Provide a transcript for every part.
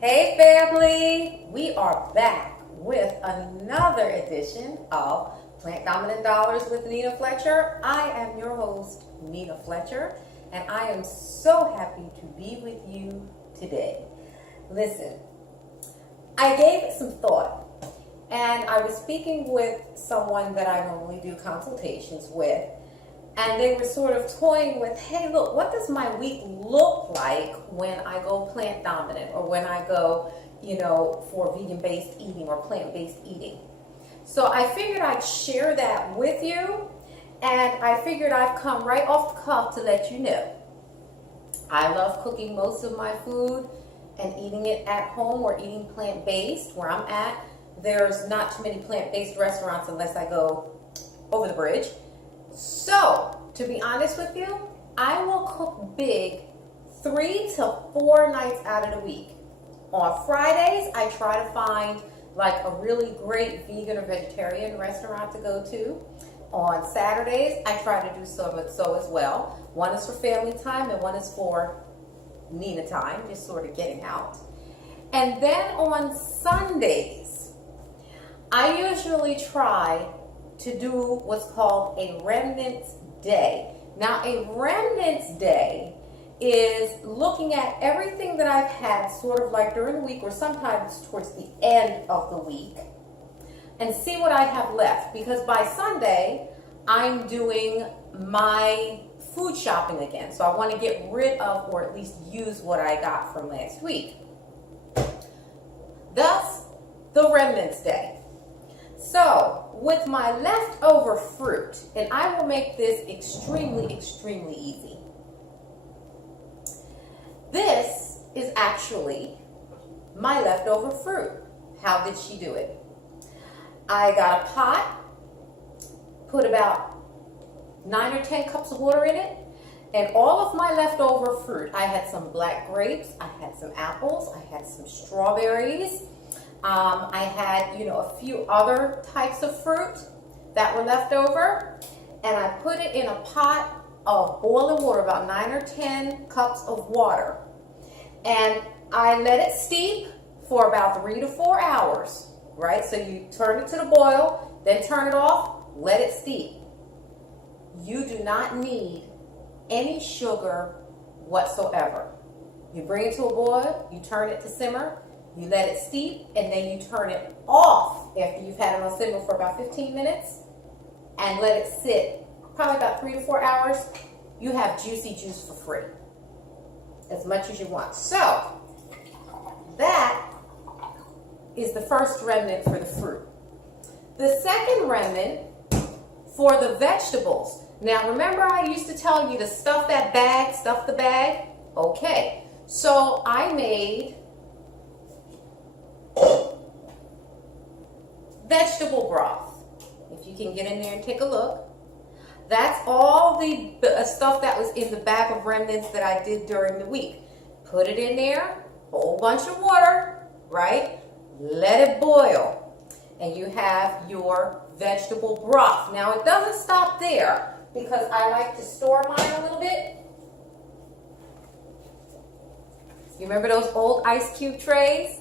Hey family, we are back with another edition of Plant Dominant Dollars with Nina Fletcher. I am your host, Nina Fletcher, and I am so happy to be with you today. Listen, I gave it some thought, and I was speaking with someone that I normally do consultations with, and they were sort of toying with, hey, look, what does my week look like when I go plant dominant or when I go, for vegan-based eating or plant-based eating? So I figured I'd share that with you, and I figured I'd come right off the cuff to let you know. I love cooking most of my food and eating it at home or eating plant-based. Where I'm at, there's not too many plant-based restaurants unless I go over the bridge. So, to be honest with you, I will cook big 3 to 4 nights out of the week. On Fridays, I try to find like a really great vegan or vegetarian restaurant to go to. On Saturdays, I try to do so as well. One is for family time and one is for Nina time, just sort of getting out. And then on Sundays, I usually try to do what's called a remnants day. Now, a remnants day is looking at everything that I've had sort of like during the week or sometimes towards the end of the week and see what I have left, because by Sunday I'm doing my food shopping again. So I want to get rid of or at least use what I got from last week. Thus, the remnants day. So, with my leftover fruit, and I will make this extremely, extremely easy. This is actually my leftover fruit. How did she do it? I got a pot, put about 9 or 10 cups of water in it, and all of my leftover fruit. I had some black grapes, I had some apples, I had some strawberries, I had, a few other types of fruit that were left over, and I put it in a pot of boiling water, about 9 or 10 cups of water, and I let it steep for about 3 to 4 hours, right? So you turn it to the boil, then turn it off, let it steep. You do not need any sugar whatsoever. You bring it to a boil, you turn it to simmer, you let it steep, and then you turn it off after you've had it on simmer for about 15 minutes and let it sit probably about 3 to 4 hours. You have juicy juice for free, as much as you want. So that is the first remnant for the fruit. The second remnant for the vegetables. Now remember I used to tell you to stuff the bag? Okay, so I made vegetable broth. If you can get in there and take a look. That's all the stuff that was in the bag of remnants that I did during the week. Put it in there, whole bunch of water, right? Let it boil, and you have your vegetable broth. Now it doesn't stop there, because I like to store mine a little bit. You remember those old ice cube trays?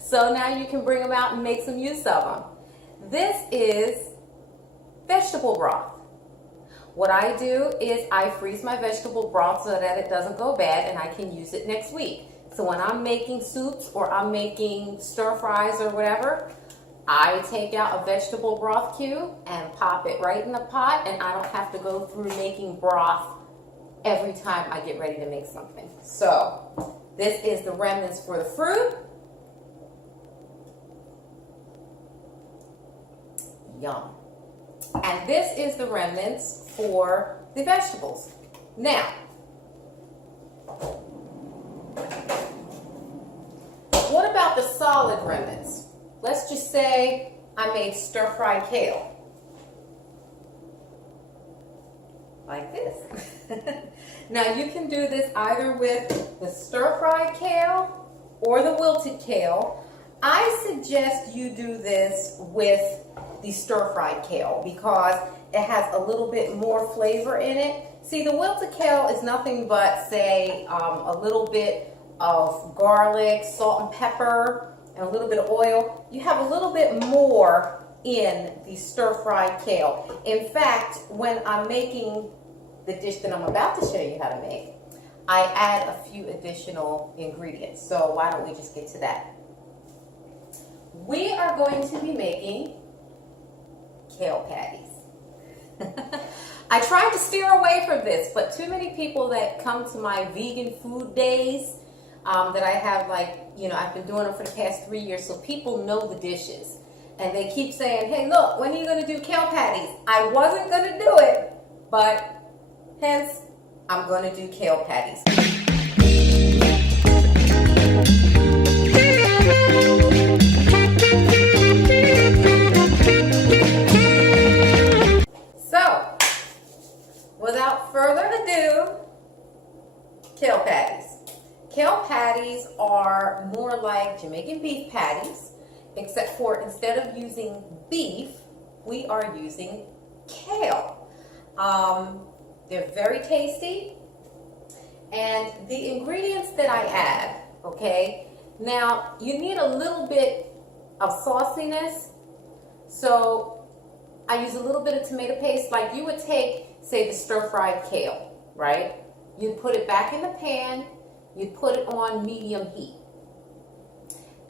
So now you can bring them out and make some use of them. This is vegetable broth. What I do is I freeze my vegetable broth so that it doesn't go bad and I can use it next week. So when I'm making soups or I'm making stir fries or whatever, I take out a vegetable broth cube and pop it right in the pot, and I don't have to go through making broth every time I get ready to make something. So this is the remnants for the fruit. Yum. And this is the remnants for the vegetables. Now, what about the solid remnants? Let's just say I made stir-fry kale. Like this. Now you can do this either with the stir-fry kale or the wilted kale. I suggest you do this with the stir-fried kale because it has a little bit more flavor in it. See, the wilted kale is nothing but, say, a little bit of garlic, salt and pepper, and a little bit of oil. You have a little bit more in the stir-fried kale. In fact, when I'm making the dish that I'm about to show you how to make, I add a few additional ingredients. So why don't we just get to that? We are going to be making kale patties. I tried to steer away from this, but too many people that come to my vegan food days that I have, like, you know, I've been doing them for the past 3 years, so people know the dishes. And they keep saying, hey, look, when are you going to do kale patties? I wasn't going to do it, but hence, I'm going to do kale patties. So, without further ado, kale patties. Kale patties are more like Jamaican beef patties, except for instead of using beef, we are using kale. They're very tasty. And the ingredients that I add, okay, now you need a little bit of sauciness. So I use a little bit of tomato paste, like you would take, say, the stir-fried kale, right? You'd put it back in the pan, you'd put it on medium heat.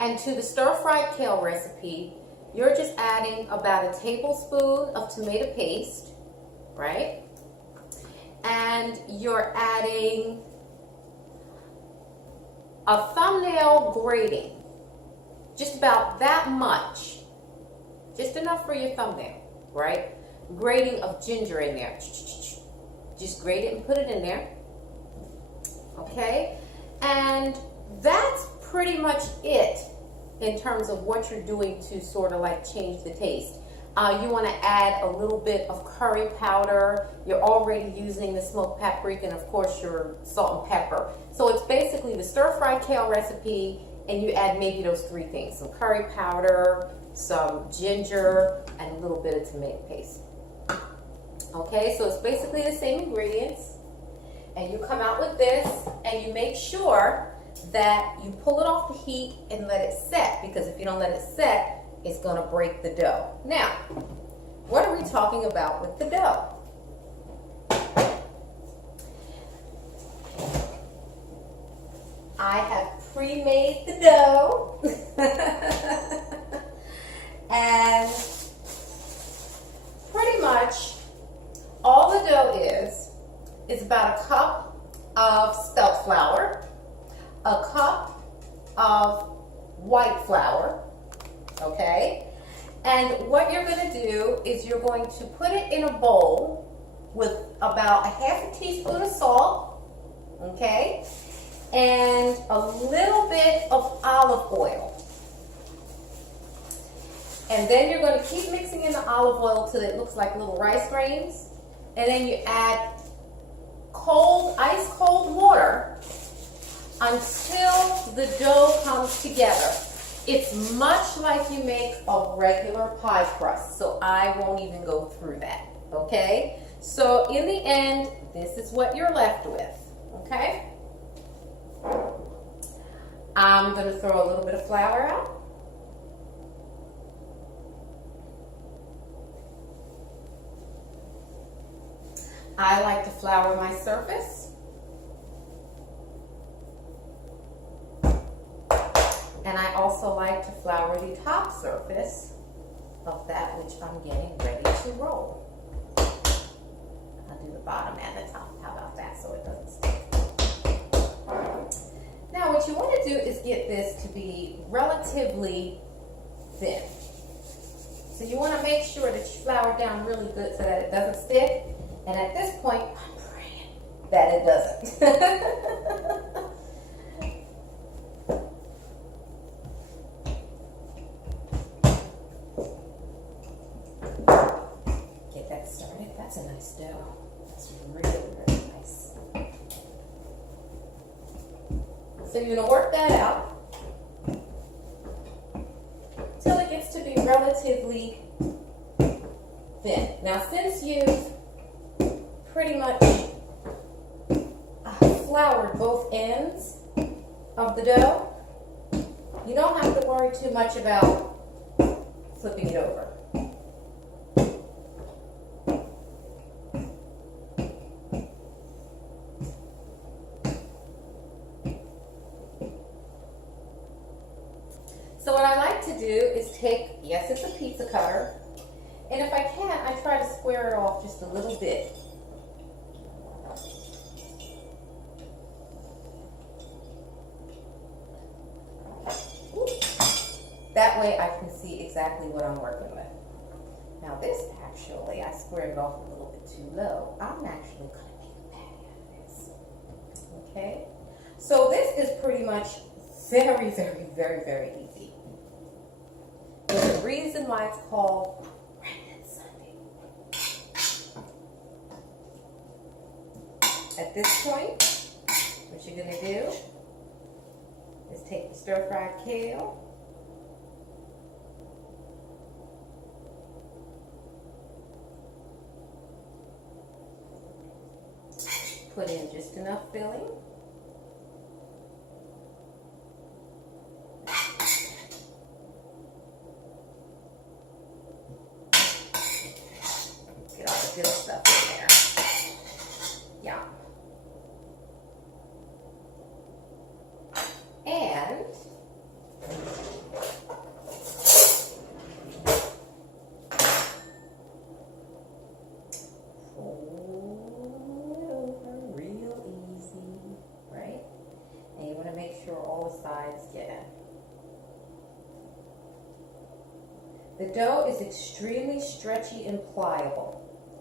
And to the stir-fried kale recipe, you're just adding about a tablespoon of tomato paste, right? And you're adding a thumbnail grating, just about that much, just enough for your thumbnail, right? Grating of ginger in there. Just grate it and put it in there, okay? And that's pretty much it in terms of what you're doing to sort of like change the taste. You want to add a little bit of curry powder. You're already using the smoked paprika and of course your salt and pepper. So it's basically the stir-fried kale recipe, and you add maybe those three things: some curry powder, some ginger, and a little bit of tomato paste. Okay, so it's basically the same ingredients. And you come out with this, and you make sure that you pull it off the heat and let it set, because if you don't let it set, it's going to break the dough. Now, what are we talking about with the dough? I have pre-made the dough. And pretty much all the dough is about a cup of spelt flour, a cup of white flour, okay? And what you're going to do is you're going to put it in a bowl with about a half a teaspoon of salt, okay? And a little bit of olive oil. And then you're going to keep mixing in the olive oil till it looks like little rice grains. And then you add ice cold water until the dough comes together. It's much like you make a regular pie crust, so I won't even go through that, okay? So in the end, this is what you're left with, okay? I'm going to throw a little bit of flour out. I like to flour my surface. And I also like to flour the top surface of that which I'm getting ready to roll. I'll do the bottom and the top. How about that, so it doesn't stick? Now what you want to do is get this to be relatively thin. So you want to make sure that you flour down really good so that it doesn't stick. And at this point, I'm praying that it doesn't. Get that started. That's a nice dough. That's really, really nice. So you're going to work that out till it gets to be relatively thin. Now, since you've pretty much floured both ends of the dough, you don't have to worry too much about flipping it over. So what I like to do is take, yes, it's a pizza cutter, and if I can, I try to square it off just a little bit. That way I can see exactly what I'm working with. Now this actually, I squared it off a little bit too low. I'm actually going to make a patty out of this. Okay? So this is pretty much very, very, very, very easy. There's a reason why it's called Remnant Sunday. At this point, what you're going to do is take the stir-fried kale, put in just enough filling. Get all the good stuff in there. Yum. And all the sides get in. The dough is extremely stretchy and pliable.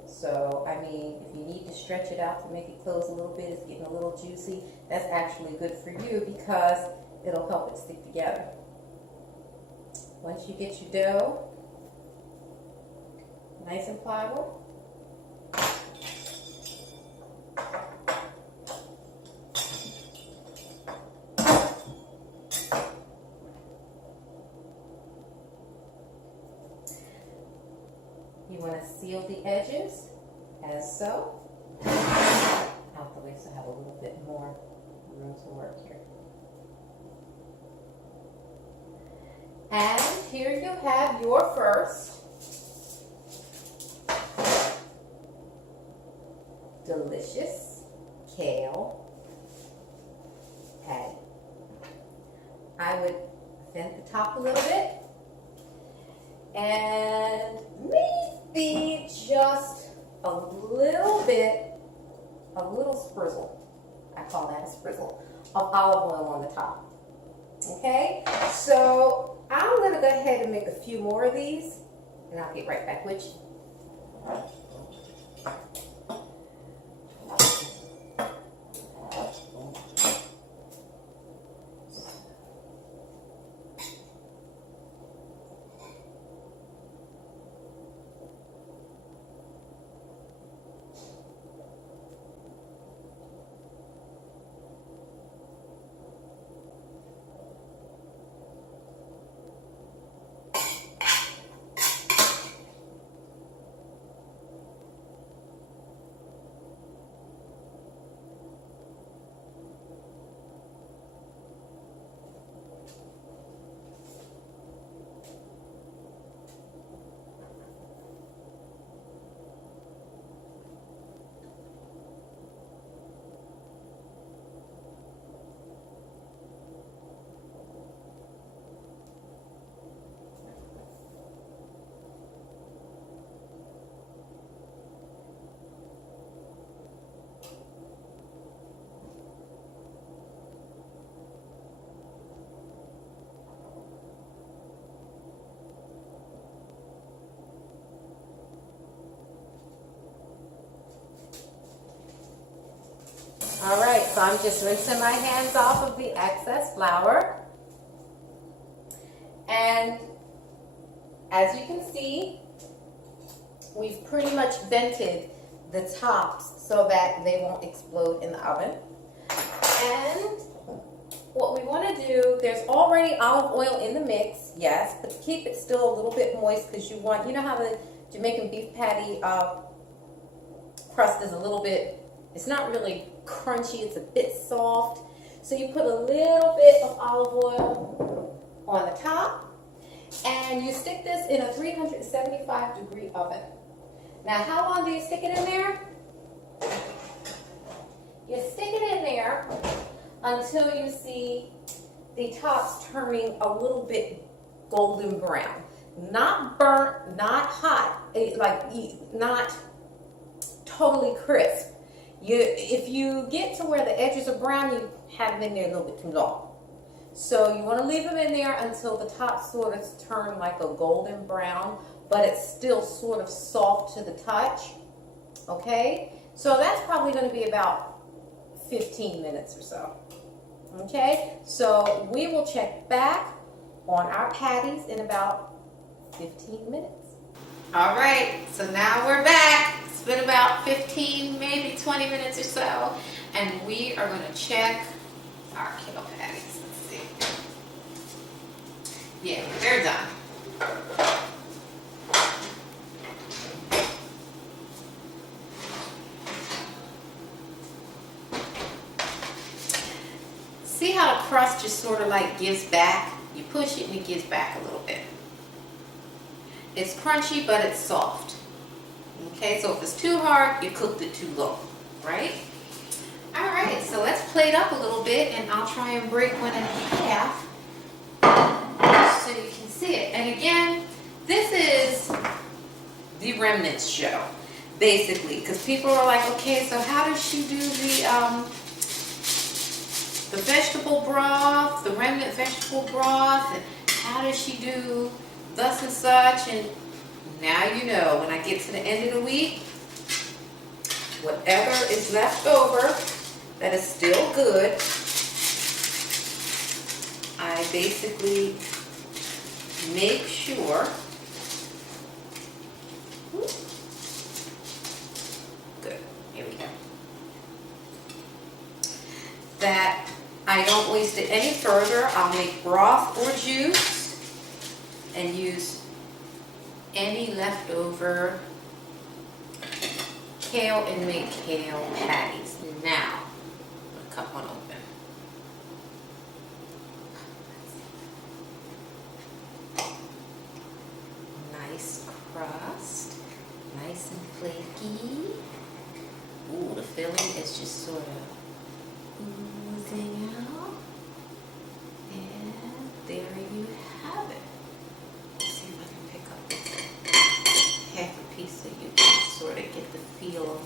So, I mean, if you need to stretch it out to make it close a little bit, it's getting a little juicy, that's actually good for you because it'll help it stick together. Once you get your dough nice and pliable, you want to seal the edges as so. Out the way so I have a little bit more room to work here. And here you have your first delicious kale patty. I would vent the top a little bit and maybe just a little sprizzle, I call that a sprizzle, of olive oil on the top. Okay, so I'm going to go ahead and make a few more of these and I'll get right back with you. All right, so I'm just rinsing my hands off of the excess flour. And as you can see, we've pretty much vented the tops so that they won't explode in the oven. And what we want to do, there's already olive oil in the mix, yes, but keep it still a little bit moist because you know how the Jamaican beef patty crust is a little bit, it's not really crunchy, it's a bit soft. So you put a little bit of olive oil on the top, and you stick this in a 375-degree oven. Now, how long do you stick it in there? You stick it in there until you see the tops turning a little bit golden brown. Not burnt, not hot, not totally crisp. If you get to where the edges are brown, you have them in there a little bit too long. So you want to leave them in there until the top sort of turn like a golden brown, but it's still sort of soft to the touch. Okay? So that's probably going to be about 15 minutes or so. Okay? So we will check back on our patties in about 15 minutes. All right, so now we're back. It's been about 15, maybe 20 minutes or so, and we are going to check our kale patties. Let's see. Yeah, they're done. See how the crust just sort of like gives back? You push it and it gives back a little bit. It's crunchy, but it's soft. Okay, so if it's too hard, you cooked it too low, right? All right, so let's plate up a little bit, and I'll try and break one in half so you can see it. And again, this is the remnants show, basically, because people are like, okay, so how does she do the vegetable broth, the remnant vegetable broth, and how does she do thus and such? And now you know, when I get to the end of the week, whatever is left over that is still good, I basically make sure good, here we go, that I don't waste it any further. I'll make broth or juice and use any leftover kale and make kale patties. Now, I'm gonna cut one open. Nice crust, nice and flaky. Ooh, the filling is just sort of oozing out. And there you have it. Let's see if I can pick up half a piece so you can sort of get the feel of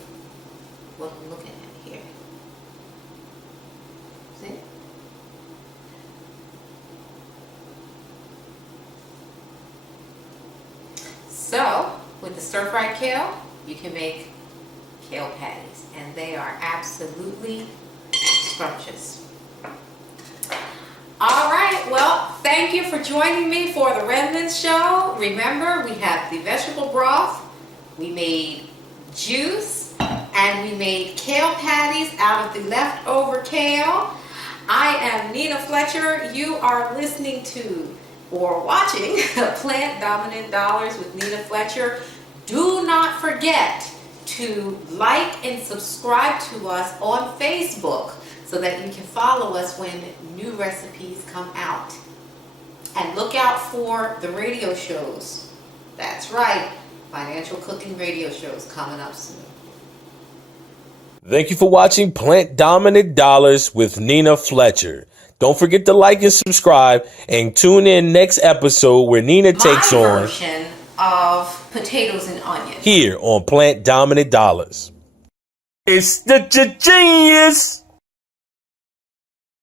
what I'm looking at here. See? So, with the stir-fried kale, you can make kale patties, and they are absolutely scrumptious. All right, well, thank you for joining me for the Remnants Show. Remember, we have the vegetable broth, we made juice, and we made kale patties out of the leftover kale. I am Nina Fletcher. You are listening to or watching Plant Dominant Dollars with Nina Fletcher. Do not forget to like and subscribe to us on Facebook so that you can follow us when new recipes come out. And look out for the radio shows. That's right, financial cooking radio shows coming up soon. Thank you for watching Plant Dominant Dollars with Nina Fletcher. Don't forget to like and subscribe, and tune in next episode where Nina takes on my version of potatoes and onions here on Plant Dominant Dollars. It's the genius.